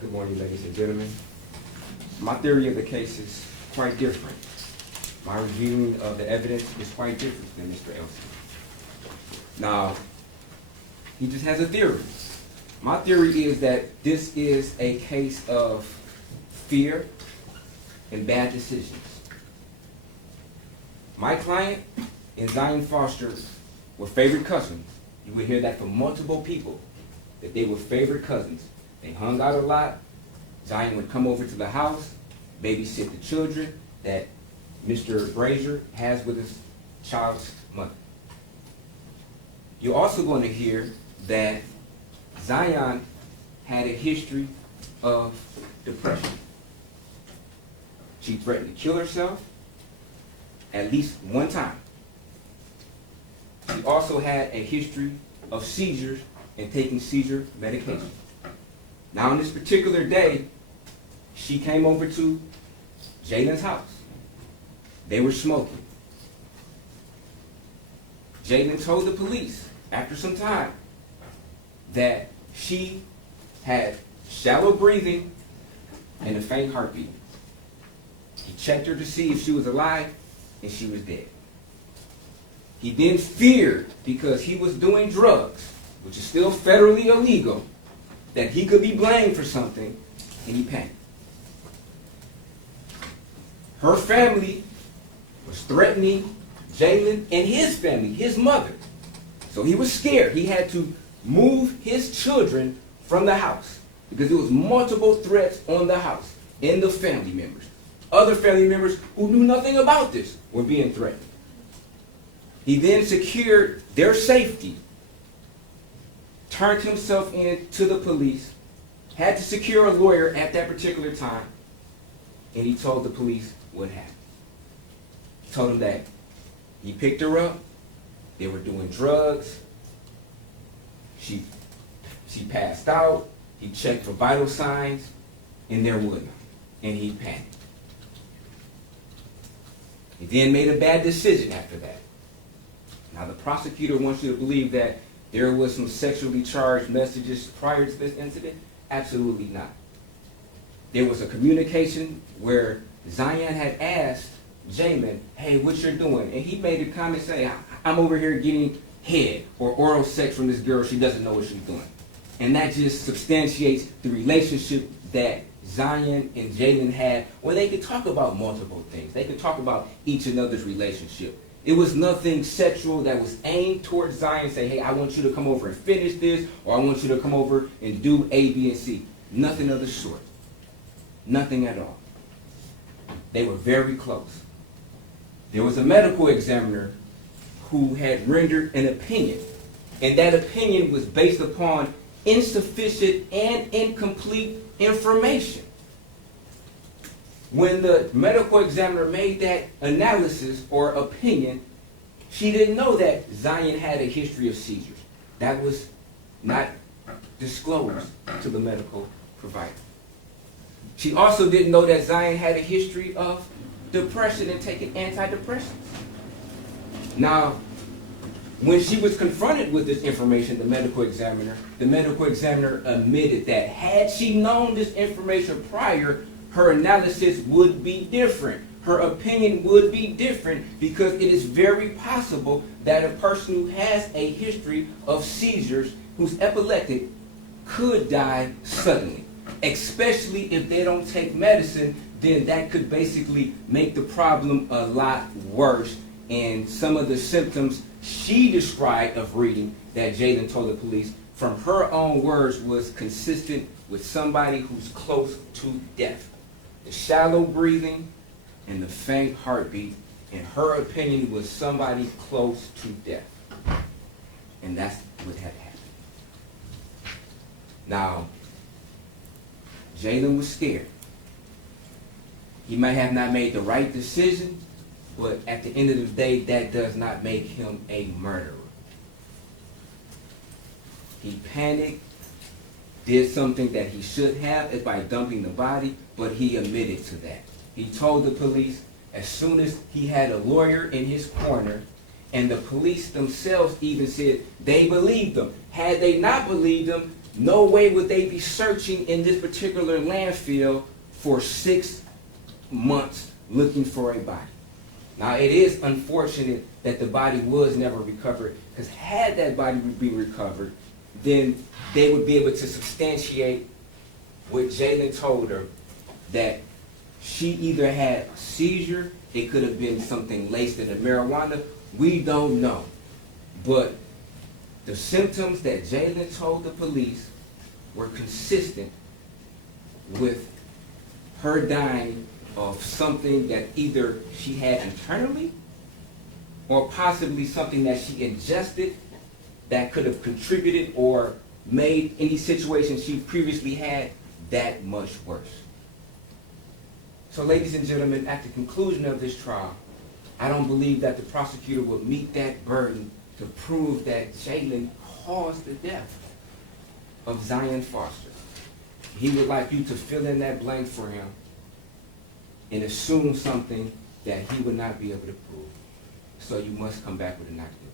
Good morning, ladies and gentlemen. My theory of the case is quite different. My reviewing of the evidence is quite different than Mr. Elsie. Now, he just has a theory. My theory is that this is a case of fear and bad decisions. My client and Zion Foster were favorite cousins. You would hear that from multiple people, that they were favorite cousins. They hung out a lot. Zion would come over to the house, babysit the children that Mr. Brazier has with his child's mother. You're also going to hear that Zion had a history of depression. She threatened to kill herself at least one time. She also had a history of seizures and taking seizure medication. Now, on this particular day, she came over to Jaylin's house. They were smoking. Jaylin told the police after some time that she had shallow breathing and a faint heartbeat. He checked her to see if she was alive, and she was dead. He then feared, because he was doing drugs, which is still federally illegal, that he could be blamed for something, and he panicked. Her family was threatening Jaylin and his family, his mother. So he was scared. He had to move his children from the house because there was multiple threats on the house and the family members. Other family members who knew nothing about this were being threatened. He then secured their safety, turned himself in to the police, had to secure a lawyer at that particular time, and he told the police what happened. He told them that he picked her up, they were doing drugs, she passed out, he checked for vital signs, and there was none, and he panicked. He then made a bad decision after that. Now, the prosecutor wants you to believe that there was some sexually charged messages prior to this incident. Absolutely not. There was a communication where Zion had asked Jaylin, hey, what you're doing? And he made a comment saying, I'm over here getting head or oral sex from this girl. She doesn't know what she's doing. And that just substantiates the relationship that Zion and Jaylin had, where they could talk about multiple things. They could talk about each another's relationship. It was nothing sexual that was aimed towards Zion, say, hey, I want you to come over and finish this, or I want you to come over and do A, B, and C. Nothing of the sort. Nothing at all. They were very close. There was a medical examiner who had rendered an opinion, and that opinion was based upon insufficient and incomplete information. When the medical examiner made that analysis or opinion, she didn't know that Zion had a history of seizures. That was not disclosed to the medical provider. She also didn't know that Zion had a history of depression and taking antidepressants. Now, when she was confronted with this information, the medical examiner admitted that had she known this information prior, her analysis would be different. Her opinion would be different, because it is very possible that a person who has a history of seizures, who's epileptic, could die suddenly. Especially if they don't take medicine, then that could basically make the problem a lot worse. And some of the symptoms she described of reading that Jaylin told the police, from her own words, was consistent with somebody who's close to death. The shallow breathing and the faint heartbeat, in her opinion, was somebody close to death. And that's what had happened. Now, Jaylin was scared. He might have not made the right decision, but at the end of the day, that does not make him a murderer. He panicked, did something that he should have by dumping the body, but he admitted to that. He told the police as soon as he had a lawyer in his corner, and the police themselves even said they believed him. Had they not believed him, no way would they be searching in this particular landfill for 6 months looking for a body. Now, it is unfortunate that the body was never recovered, because had that body been recovered, then they would be able to substantiate what Jaylin told her, that she either had a seizure, it could have been something laced in the marijuana, we don't know. But the symptoms that Jaylin told the police were consistent with her dying of something that either she had internally or possibly something that she ingested that could have contributed or made any situation she previously had that much worse. So, ladies and gentlemen, at the conclusion of this trial, I don't believe that the prosecutor will meet that burden to prove that Jaylin caused the death of Zion Foster. He would like you to fill in that blank for him and assume something that he would not be able to prove. So you must come back with a not guilty.